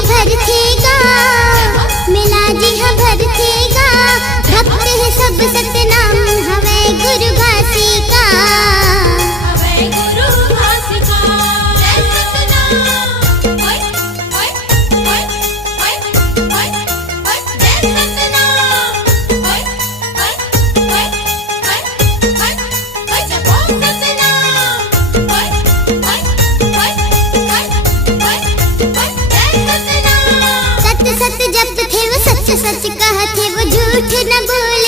हाँ भर थेगा, मिला जी हाँ भर थेगा। भक्त है सब सतनाम हवे गुरु घासी का, हवे गुरु घासी का। जय सतनाम ओए ओए ओए ओए ओए ओए, जय सतनाम ओए ओए ओए ओए ओए ओए, जय बोल सतनाम ओए ओए ओए ओए ओए ओए, जय सतनाम। सत सत जप थे वो सच सच कहा थे वो झूठ न बोल,